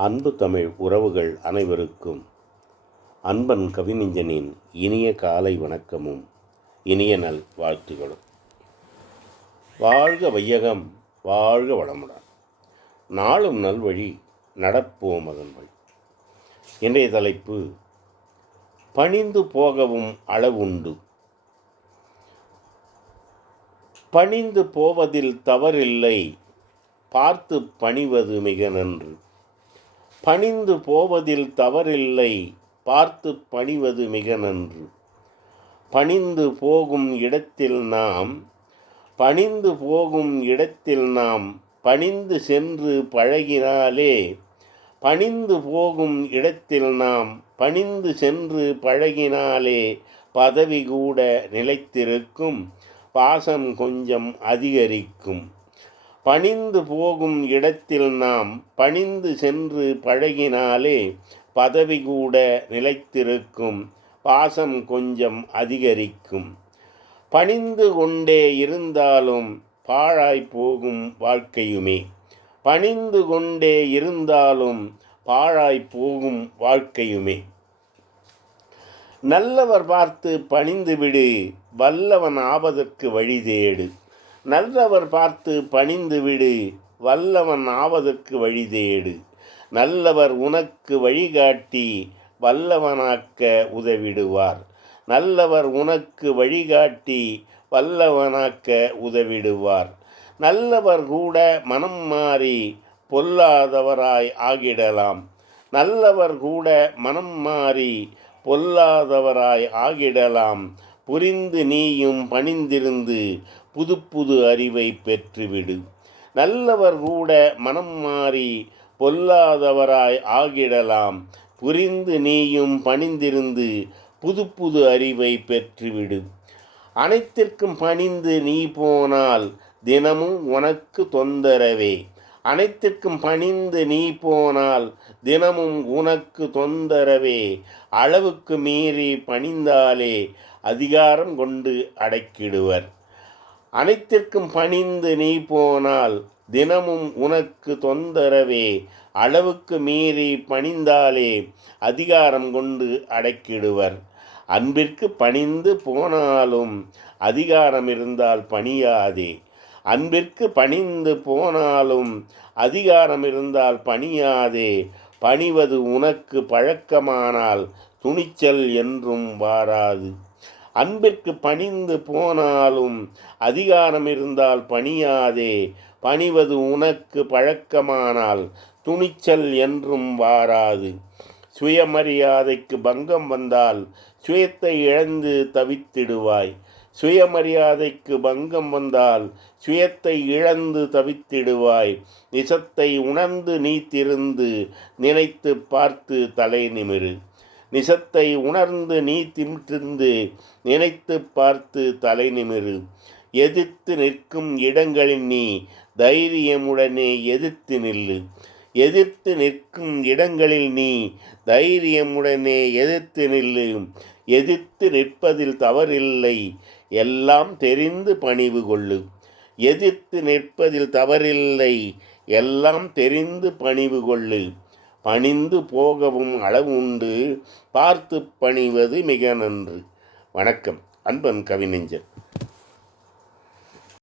அன்பு தமிழ் உறவுகள் அனைவருக்கும் அன்பன் கவிஞனின் இனிய காலை வணக்கமும் இனிய நல் வாழ்த்துகளும். வாழ்க வையகம் வாழ்க வளமுடன். நாளும் நல்வழி நடப்போம் அதன் வழி இன்றைய தலைப்பு பணிந்து போகவும் அளவுண்டு. பணிந்து போவதில் தவறில்லை பார்த்து பணிவது மிக நன்று. பணிந்து போவதில் தவறில்லை பார்த்து பணிவது மிக நன்று. பணிந்து போகும் இடத்தில் நாம் பணிந்து போகும் இடத்தில் நாம் பணிந்து சென்று பழகினாலே பணிந்து போகும் இடத்தில் நாம் பணிந்து சென்று பழகினாலே பதவி கூட நிலைத்திருக்கும் பாசம் கொஞ்சம் அதிகரிக்கும். பணிந்து போகும் இடத்தில் நாம் பணிந்து சென்று பழகினாலே பதவி கூட நிலைத்திருக்கும் பாசம் கொஞ்சம் அதிகரிக்கும். பணிந்து கொண்டே இருந்தாலும் பாழாய் போகும் வாழ்க்கையுமே. பணிந்து கொண்டே இருந்தாலும் பாழாய் போகும் வாழ்க்கையுமே. நல்லவர் பார்த்து பணிந்து விடு வல்லவன் ஆவதற்கு வழி தேடு. நல்லவர் பார்த்து பணிந்து விடு வல்லவன் ஆவதற்கு வழி தேடு. நல்லவர் உனக்கு வழிகாட்டி வல்லவனாக்க உதவிடுவார். நல்லவர் உனக்கு வழிகாட்டி வல்லவனாக்க உதவிடுவார். நல்லவர் கூட மனம் மாறி பொல்லாதவராய் ஆகிடலாம். நல்லவர் கூட மனம் மாறி பொல்லாதவராய் ஆகிடலாம். புரிந்து நீயும் பணிந்திருந்து புது புது அறிவை பெற்றுவிடு. நல்லவர் கூட மனம் மாறி பொல்லாதவராய் ஆகிடலாம். புரிந்து நீயும் பணிந்திருந்து புது புது அறிவை பெற்றுவிடு. அனைத்திற்கும் பணிந்து நீ போனால் தினமும் உனக்கு தொந்தரவே. அனைத்திற்கும் பணிந்து நீ போனால் தினமும் உனக்கு தொந்தரவே. அளவுக்கு மீறி பணிந்தாலே அதிகாரம் கொண்டு அடக்கிடுவர். அனைத்திற்கும் பணிந்து நீ போனால் தினமும் உனக்கு தொந்தரவே. அளவுக்கு மீறி பணிந்தாலே அதிகாரம் கொண்டு அடக்கிடுவர். அன்பிற்கு பணிந்து போனாலும் அதிகாரம் இருந்தால் பணியாதே. அன்பிற்கு பணிந்து போனாலும் அதிகாரம் இருந்தால் பணியாதே. பணிவது உனக்கு பழக்கமானால் துணிச்சல் என்றும் வாராது. அன்பிற்கு பணிந்து போனாலும் அதிகாரம் இருந்தால் பணியாதே. பணிவது உனக்கு பழக்கமானால் துணிச்சல் என்றும் வாராது. சுயமரியாதைக்கு பங்கம் வந்தால் சுயத்தை இழந்து தவித்திடுவாய். சுயமரியாதைக்கு பங்கம் வந்தால் சுயத்தை இழந்து தவித்திடுவாய். நிசத்தை உணர்ந்து நீத்திருந்து நினைத்து பார்த்து தலை நிமிரு. நிசத்தை உணர்ந்து நீ திமிட்டிருந்து நினைத்து பார்த்து தலை நிமிரு. எதிர்த்து நிற்கும் இடங்களில் நீ தைரியமுடனே எதிர்த்து நில்லு. எதிர்த்து நிற்கும் இடங்களில் நீ தைரியமுடனே எதிர்த்து நில்லு. எதிர்த்து நிற்பதில் தவறில்லை எல்லாம் தெரிந்து பணிவு கொள்ளு. எதிர்த்து நிற்பதில் தவறில்லை எல்லாம் தெரிந்து பணிவு கொள்ளு. பணிந்து போகவும் அளவு உண்டு பார்த்து பணிவது மிக நன்று. வணக்கம். அன்பன் கவிநெஞ்சன்.